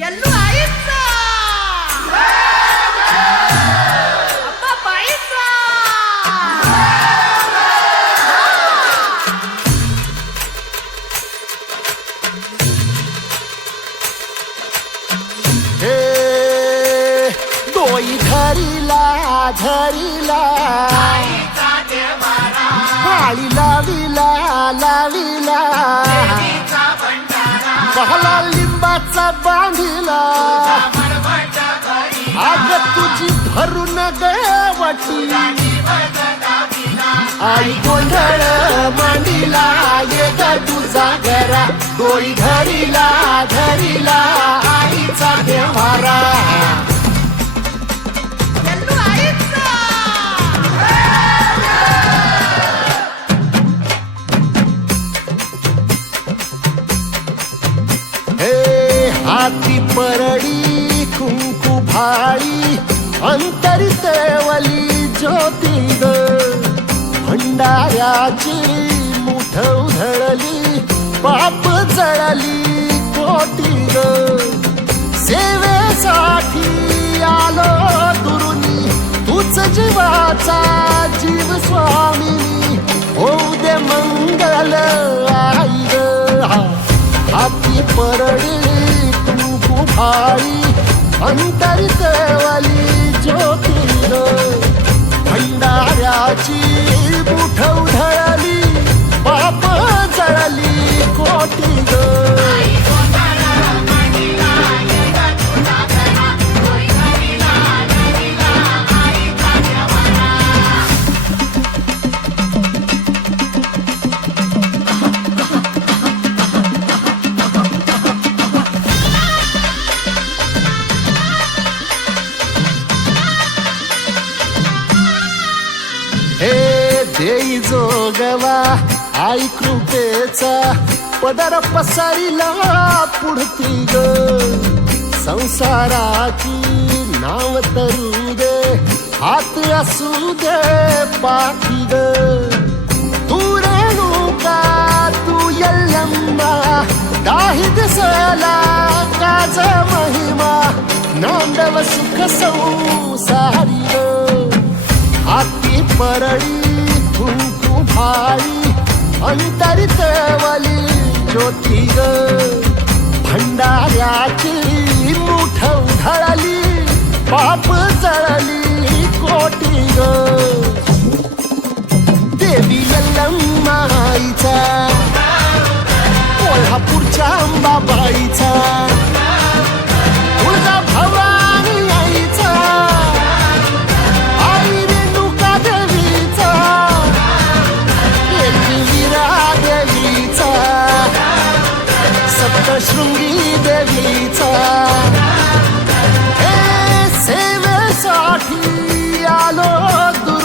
यल्लू आईचा अप्पा बाईचा हे डोई धरिला धरिला आळी लाविला लाविला पहला लिंबाचा बांधिला आग तुझी भरून गवटी आई गोंधळ मांडिला ये ग तुझा घरा डोई धरिला धरिला आईचा देवारा यल्लू आईचा हे हाती परडी कुंकू भाळी अंतरी तेवली ज्योती ग भंडाऱ्याची मुठ उधळली पाप जळली कोटी ग सेवेसाठी आलो दुरुनी तूच जीवाचा जीव स्वामी होऊ दे मंगल आई ग हाती परडी कुंकू भाळी अंतरितवली ज्योती ग भंडाऱ्याची मुठ उधळली पाप जळली कोटी ग हे देई जोगवा आई कृपेचा पदर पसरिला पुढती ग संसाराची नाव तरू दे हात असू दे पाठी ग तू रेणुका तू यल्लम्मा दाही दिसला काज महिमा नांदव सुख संसारी ग हाती परडी कुंकू भाळी अंतरितवली ज्योती ग भंडाऱ्याची मुठ उधळली पाप जळली कोटी ग देवी यल्लम्मा आईचा कोल्हापूरच्या अंबाबाईचा तुळजा भवानी आईचा आई रेणुका देवीचा एकविरा देवीचा सप्तशृंगी